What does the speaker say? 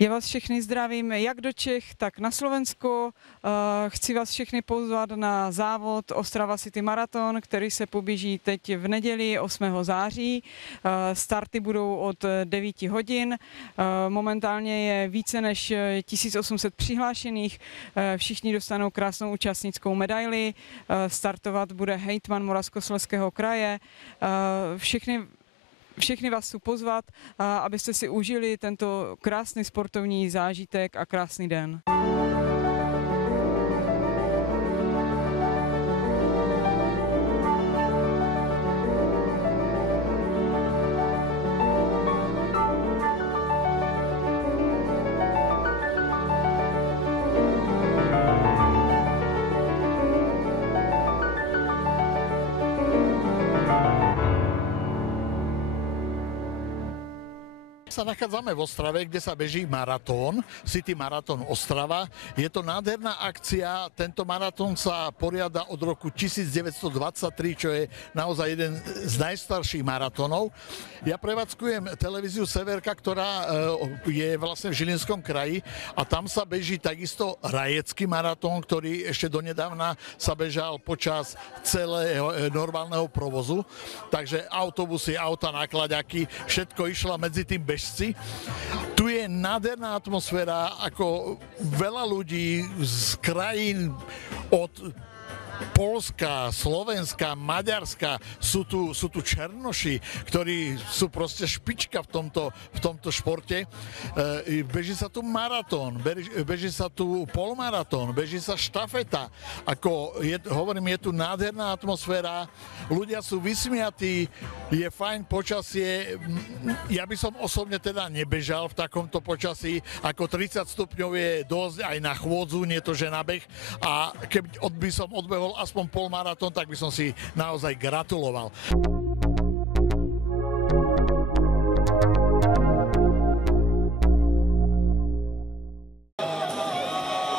Já vás všechny zdravím jak do Čech, tak na Slovensko. Chci vás všechny pozvat na závod Ostrava City Marathon, který se poběží teď v neděli 8. září. Starty budou od 9 hodin. Momentálně je více než 1800 přihlášených. Všichni dostanou krásnou účastnickou medaili. Startovat bude hejtman Moravskoslezského kraje. Všechny vás chci pozvat, abyste si užili tento krásný sportovní zážitek a krásný den. Sa nachádzame v Ostrave, kde sa beží maratón, City Marathon Ostrava. Je to nádherná akcia, tento maratón sa poriada od roku 1923, čo je naozaj jeden z najstarších maratónov. Ja prevádzkujem televíziu Severka, ktorá je vlastne v Žilinskom kraji a tam sa beží takisto rajecký maratón, ktorý ešte donedávna sa bežal počas celého normálneho provozu. Takže autobusy, auta, náklaďaky, všetko išlo medzi tým bežcom. Tu je nádherná atmosféra, ako veľa ľudí z krajín od Poľska, Slovenska, Maďarska, sú tu Černoši, ktorí sú proste špička v tomto športe. Beží sa tu maratón, beží sa tu polmaratón, beží sa štafeta. Hovorím, je tu nádherná atmosféra, ľudia sú vysmiatí, je fajn počasie. Ja by som osobne teda nebežal v takomto počasí, ako 30 stupňov je dosť aj na chôdzu, nie to, že na beh. A keby by som odbehol aspoň polmaratón, tak by som si naozaj gratuloval.